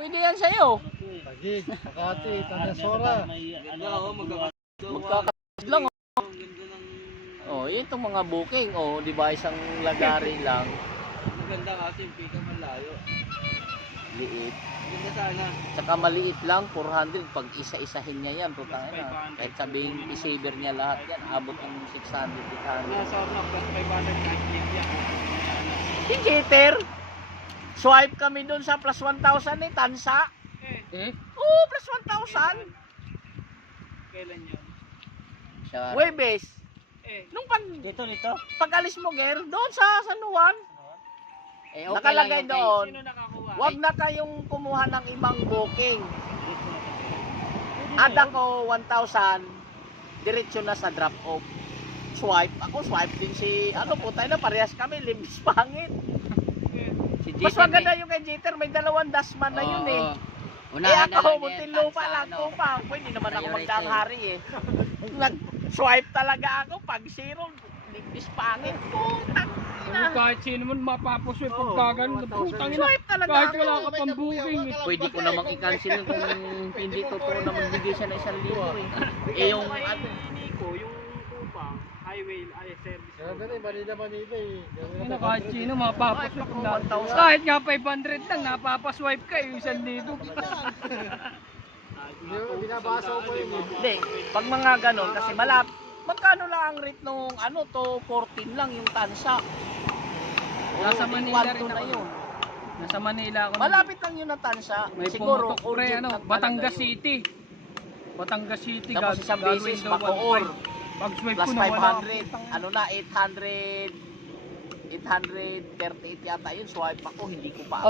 pwede yan sa'yo. Tagig, Makati, Tanasora. Magkakasad lang. Oh, itong mga booking. Oh, di ba isang lagari lang. Maganda kasi yung pika malayo. Liit. Ganda sana. Tsaka maliit lang, 400 pag isa-isahin niya yan, putang ina. Kahit sabihin i-saver niya lahat yan, abot ng 600, 800. Nasa na plus 500 kahit clip yan. Si Jeter, swipe kami dun sa plus 1,000 eh, Tansa. Oo, plus 1,000. Kailan yun? Webes. Nung Dito. pag-alis mo, Ger, doon sa San Juan. Eh, okay Nakalagay lang yung doon, sino nakakuha? wag na kayong kumuha ng ibang booking. Ada ko 1,000, diretso na sa drop off. Swipe, ako swipe din si, ano po tayo na, parehas kami, limbis pangit. Si Mas Jeter, maganda yung kay Jeter, may 2 dasman na yun eh. Unahan na Ako, lang muntin yan, lupa Tansa, lang ano. ko pa. Pwede naman ako Priority. magdanghari eh. Nag-swipe talaga ako, pag zero, limbis pangit. Putang ina. Kahit sino man mapapasway pagka ganun. Putang ina. Swipe talaga Kahit ako. wala ka pang booking eh. Pwede ko namang i-cancel kung hindi totoo na magbigay siya ng 1,000 eh. Eh yung ano, Nico, yung Kupang, highway, service. Ganda rin, Manila eh. Ina, kahit sino mapapasway Kahit pagka. 1,000. Kahit nga 500 lang, napapaswipe ka yung 1,000. Binabasa ko yung hindi, pag mga ganon, kasi magkano lang ang rate nung ano to, 14 lang yung Tansa. Nasa Oo, Manila di rin kwanto na ako. yun. Nasa Manila ako. Malapit lang yun ang Tansa. May Siguro, pumutok pre, urgent ano, lang talaga Batangas yun. City. Batangas City. Tapos isang beses, Bacoor. Pag swipe Plus ko na wala. 500, ano na, 838 yata yun, swipe ako, hindi ko pa